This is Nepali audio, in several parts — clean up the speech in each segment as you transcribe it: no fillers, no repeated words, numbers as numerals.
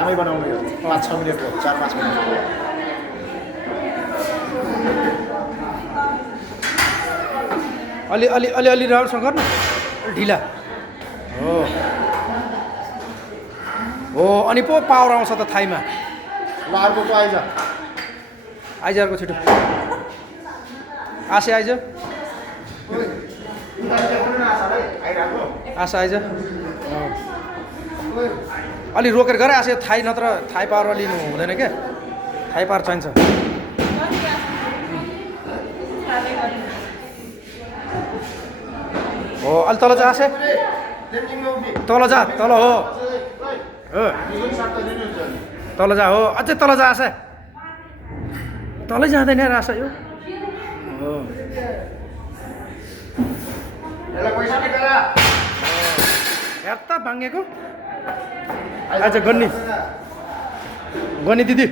आमै बनाउने हो 5-6 मिनेटको 4-5 मिनेट अलि राम्रोसँग गर्नु ढिला हो हो अनि पो पावर आउँछ त थाइमा ल अर्को आइज आइज अर्को छिटो आसे आइज आशा आइज अलि रोकेर गरे आसे थाई नत्र थाई पावर लिनु हुँदैन क्या थाई पावर चाहिन्छ हो अलि तल जा आसे तल जा तल हो तल जा हो अझै तल जा आशा तलै जाँदैन यार आशा यो हो हेर त भाङ्गेको आज गन्नी गन्नी दिदी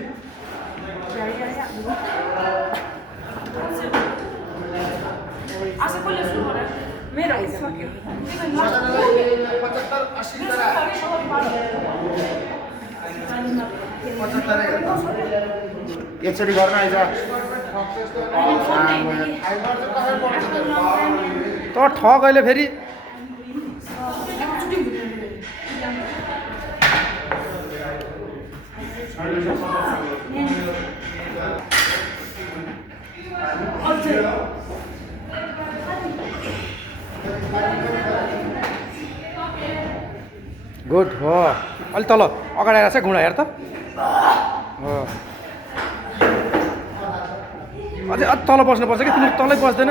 एकचोटि गर्न आइज त ठग अहिले फेरि गुड हो अलि तल अगाडि आएर चाहिँ घुँडा हेर त हो अझै तल बस्नुपर्छ कि तिमीहरू तलै बस्दैन